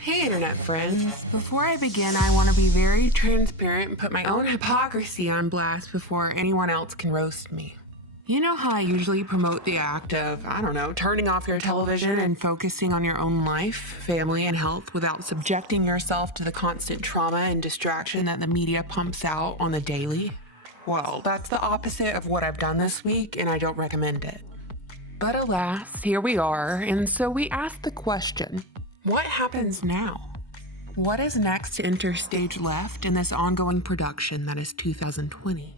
Hey internet friends, before I begin I want to be very transparent and put my own hypocrisy on blast before anyone else can roast me. You know how I usually promote the act of, turning off your television and focusing on your own life, family, and health without subjecting yourself to the constant trauma and distraction that the media pumps out on the daily? Well, that's the opposite of what I've done this week and I don't recommend it. But alas, here we are, and so we ask the question, what happens now? What is next to enter stage left in this ongoing production that is 2020?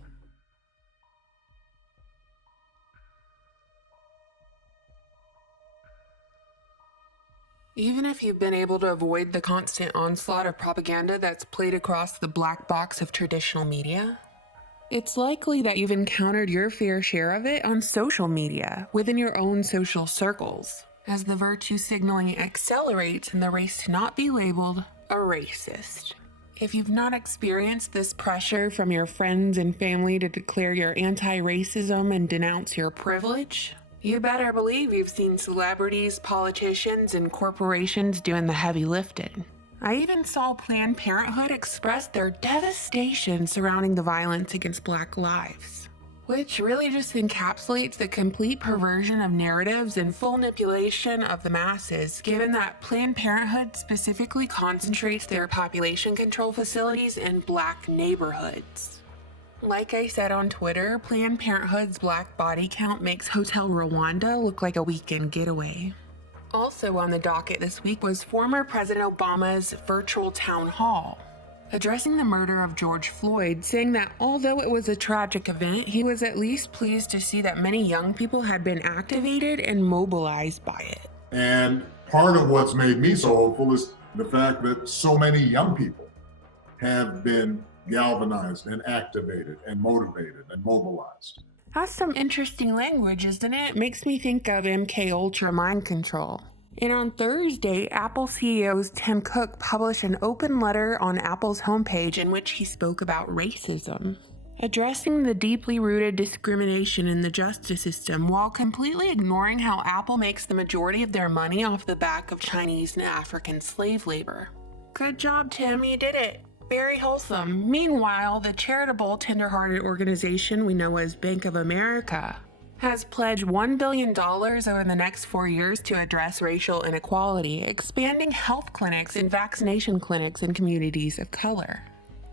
Even if you've been able to avoid the constant onslaught of propaganda that's played across the black box of traditional media, it's likely that you've encountered your fair share of it on social media, within your own social circles, as the virtue signaling accelerates in the race to not be labeled a racist. If you've not experienced this pressure from your friends and family to declare your anti-racism and denounce your privilege, you better believe you've seen celebrities, politicians, and corporations doing the heavy lifting. I even saw Planned Parenthood express their devastation surrounding the violence against Black lives, which really just encapsulates the complete perversion of narratives and full manipulation of the masses, given that Planned Parenthood specifically concentrates their population control facilities in Black neighborhoods. Like I said on Twitter, Planned Parenthood's Black body count makes Hotel Rwanda look like a weekend getaway. Also on the docket this week was former President Obama's virtual town hall, addressing the murder of George Floyd, saying that although it was a tragic event, he was at least pleased to see that many young people had been activated and mobilized by it. And part of what's made me so hopeful is the fact that so many young people have been galvanized and activated and motivated and mobilized. That's some interesting language, isn't it? Makes me think of MK Ultra mind control. And on Thursday, Apple CEO Tim Cook published an open letter on Apple's homepage in which he spoke about racism, addressing the deeply rooted discrimination in the justice system while completely ignoring how Apple makes the majority of their money off the back of Chinese and African slave labor. Good job, Tim, you did it. Very wholesome. Meanwhile, the charitable, tender-hearted organization we know as Bank of America has pledged $1 billion over the next 4 years to address racial inequality, expanding health clinics and vaccination clinics in communities of color.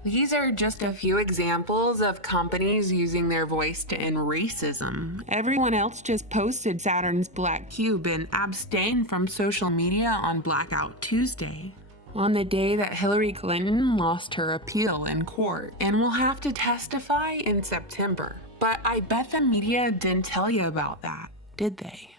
These are just a few examples of companies using their voice to end racism. Everyone else just posted Saturn's black cube and abstained from social media on Blackout Tuesday, on the day that Hillary Clinton lost her appeal in court and will have to testify in September. But I bet the media didn't tell you about that, did they?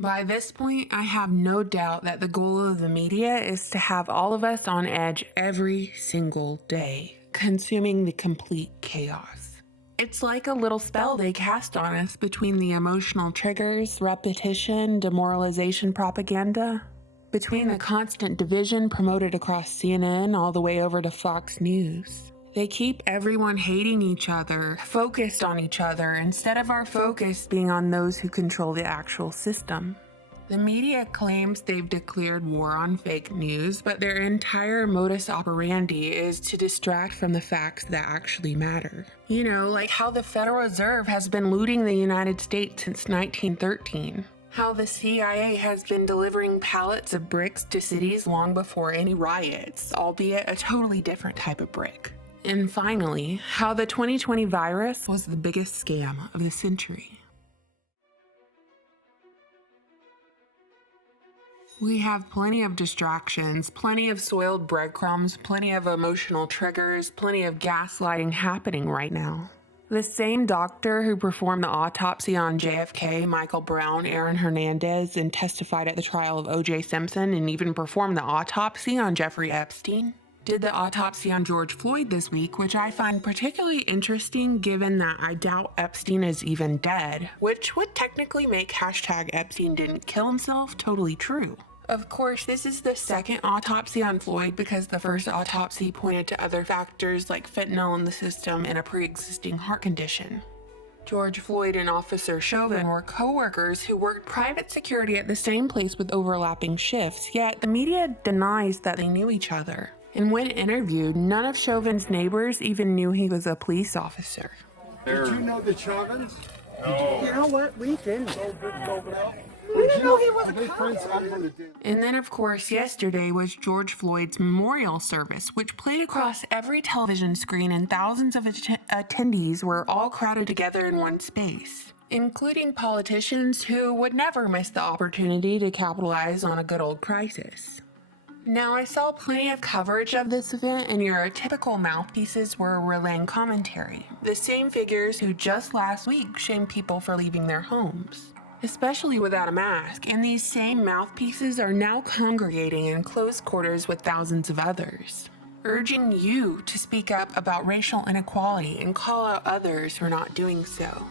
By this point, I have no doubt that the goal of the media is to have all of us on edge every single day, consuming the complete chaos. It's like a little spell they cast on us between the emotional triggers, repetition, demoralization propaganda, between the constant division promoted across CNN all the way over to Fox News. They keep everyone hating each other, focused on each other, instead of our focus being on those who control the actual system. The media claims they've declared war on fake news, but their entire modus operandi is to distract from the facts that actually matter. You know, like how the Federal Reserve has been looting the United States since 1913. How the CIA has been delivering pallets of bricks to cities long before any riots, albeit a totally different type of brick. And finally, how the 2020 virus was the biggest scam of the century. We have plenty of distractions, plenty of soiled breadcrumbs, plenty of emotional triggers, plenty of gaslighting happening right now. The same doctor who performed the autopsy on JFK, Michael Brown, Aaron Hernandez, and testified at the trial of O.J. Simpson and even performed the autopsy on Jeffrey Epstein, did the autopsy on George Floyd this week, which I find particularly interesting given that I doubt Epstein is even dead, which would technically make #Epstein didn't kill himself totally true. Of course, this is the second autopsy on Floyd because the first autopsy pointed to other factors like fentanyl in the system and a pre-existing heart condition. George Floyd and Officer Chauvin were co-workers who worked private security at the same place with overlapping shifts, yet the media denies that they knew each other. And when interviewed, none of Chauvin's neighbors even knew he was a police officer. Did you know the Chauvins? No. You know what? We didn't. We didn't know he was a cop. And then, of course, yesterday was George Floyd's memorial service, which played across every television screen, and thousands of attendees were all crowded together in one space, including politicians who would never miss the opportunity to capitalize on a good old crisis. Now, I saw plenty of coverage of this event, and your typical mouthpieces were relaying commentary. The same figures who just last week shamed people for leaving their homes, especially without a mask, and these same mouthpieces are now congregating in close quarters with thousands of others, urging you to speak up about racial inequality and call out others for not doing so.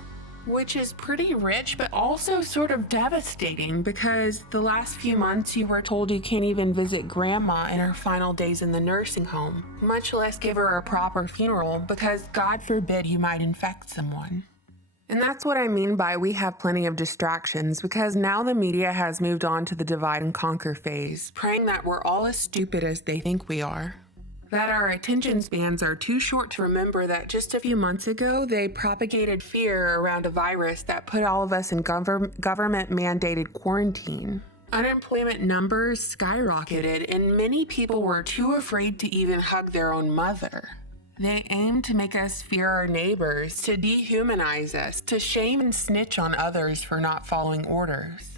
Which is pretty rich, but also sort of devastating, because the last few months you were told you can't even visit grandma in her final days in the nursing home, much less give her a proper funeral, because God forbid you might infect someone. And that's what I mean by we have plenty of distractions, because now the media has moved on to the divide and conquer phase, praying that we're all as stupid as they think we are. That our attention spans are too short to remember that just a few months ago, they propagated fear around a virus that put all of us in government-mandated quarantine. Unemployment numbers skyrocketed, and many people were too afraid to even hug their own mother. They aim to make us fear our neighbors, to dehumanize us, to shame and snitch on others for not following orders.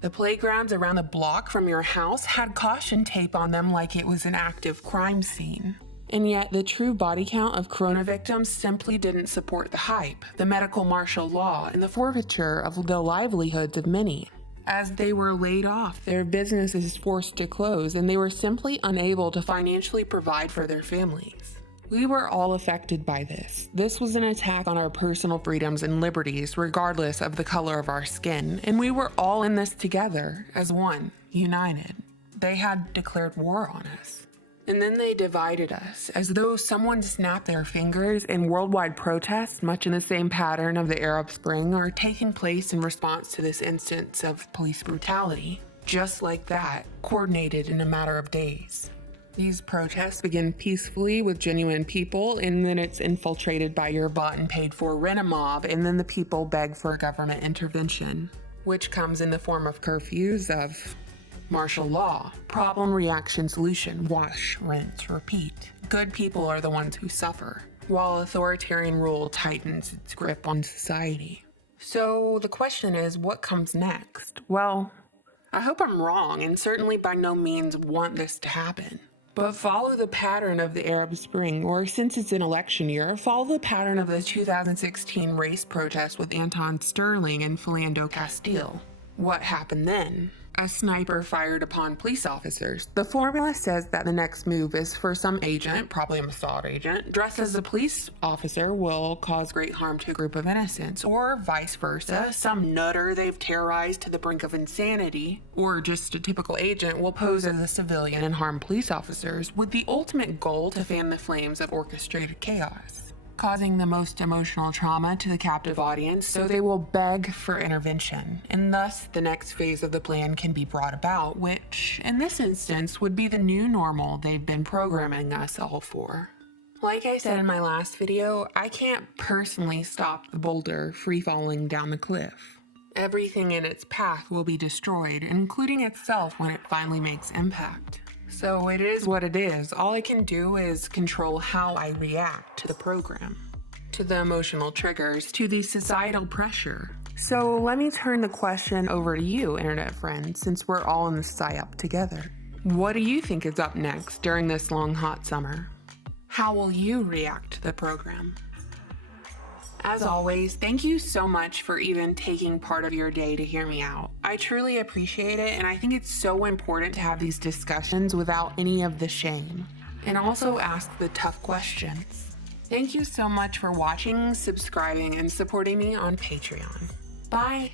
The playgrounds around the block from your house had caution tape on them like it was an active crime scene. And yet the true body count of corona victims simply didn't support the hype, the medical martial law, and the forfeiture of the livelihoods of many. As they were laid off, their businesses forced to close, and they were simply unable to financially provide for their families. We were all affected by this. This was an attack on our personal freedoms and liberties, regardless of the color of our skin, and we were all in this together, as one, united. They had declared war on us. And then they divided us, as though someone snapped their fingers, and worldwide protests, much in the same pattern of the Arab Spring, are taking place in response to this instance of police brutality. Just like that, coordinated in a matter of days. These protests begin peacefully with genuine people, and then it's infiltrated by your bought and paid for rent-a-mob, and then the people beg for government intervention, which comes in the form of curfews, of martial law, problem, reaction, solution, wash, rinse, repeat. Good people are the ones who suffer, while authoritarian rule tightens its grip on society. So the question is, what comes next? Well, I hope I'm wrong, and certainly by no means want this to happen. But follow the pattern of the Arab Spring, or since it's an election year, follow the pattern of the 2016 race protest with Anton Sterling and Philando Castile. What happened then? A sniper fired upon police officers. The formula says that the next move is for some agent, probably a Mossad agent, dressed as a police officer will cause great harm to a group of innocents, or vice versa, some nutter they've terrorized to the brink of insanity, or just a typical agent will pose as a civilian and harm police officers, with the ultimate goal to fan the flames of orchestrated chaos, causing the most emotional trauma to the captive audience, so they will beg for intervention, and thus the next phase of the plan can be brought about, which, in this instance, would be the new normal they've been programming us all for. Like I said in my last video, I can't personally stop the boulder free-falling down the cliff. Everything in its path will be destroyed, including itself when it finally makes impact. So it is what it is. All I can do is control how I react to the program, to the emotional triggers, to the societal pressure. So let me turn the question over to you, internet friends, since we're all in the psyop together. What do you think is up next during this long hot summer? How will you react to the program? As always, thank you so much for even taking part of your day to hear me out. I truly appreciate it, and I think it's so important to have these discussions without any of the shame, and also ask the tough questions. Thank you so much for watching, subscribing, and supporting me on Patreon. Bye!